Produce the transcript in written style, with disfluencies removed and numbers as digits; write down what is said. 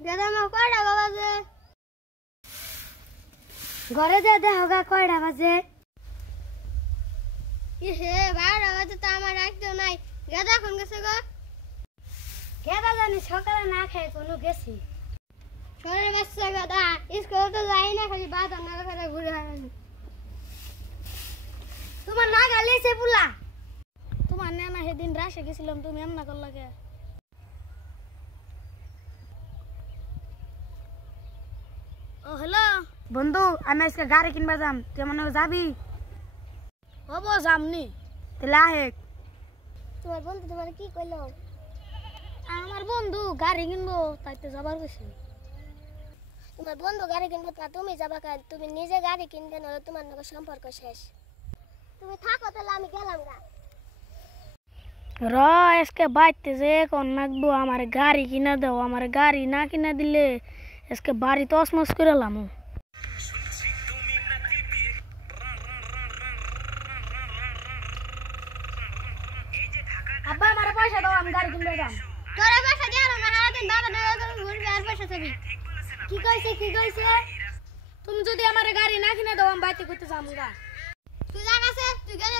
দাদা মা কয়টা বাজে ঘরে যা দেখো কয়টা বাজে হে 12টা বাজে তো আমার রাখতেও নাই গাদা কোন গেছে গো গাদা জানি সকালে না খেয়ে কোনো গেছি শরীর বাচ্চা গাদা স্কুলে তো যাই না খালি বাজার না করে ঘুরে হারানি তোমার না গালিছে পুলা তোমার নানা সেদিন রাশে গেছিলাম তুমি এমনা করলা কে ও হ্যালো বন্ধু আমি আজকে গাড়ি কিনবা যাম তুই মনে যাবি হবো যামনি তাহলে আহে তোমার বন্ধু তোমার কি কইলো আমার বন্ধু গাড়ি কিনবো তাইতে যাবার কইছে তোমার বন্ধু গাড়ি কিনবো তা তুমি যাবা কেন তুমি নিজে গাড়ি কিনবে না তোমার নাকি সম্পর্ক শেষ তুমি থাকো তাহলে আমি গেলাম গা র আজকে বাইতে যে কোন নাকবো আমার গাড়ি কিনা দাও আমার গাড়ি না কিনা দিলে আজকে বাড়ি তসমস করে লামু আব্বা আমার পয়সা দাও আমি গাড়ি কিনবে যাম তোরা পয়সা দিও না সারাদিন বাবা দাদা ঘুরবি আর পয়সা চাবি কি কইছে তুমি যদি আমার গাড়ি না কিনে দাও আমি বাইতে করতে যামু গা তুই জানা আছে তুই গেলে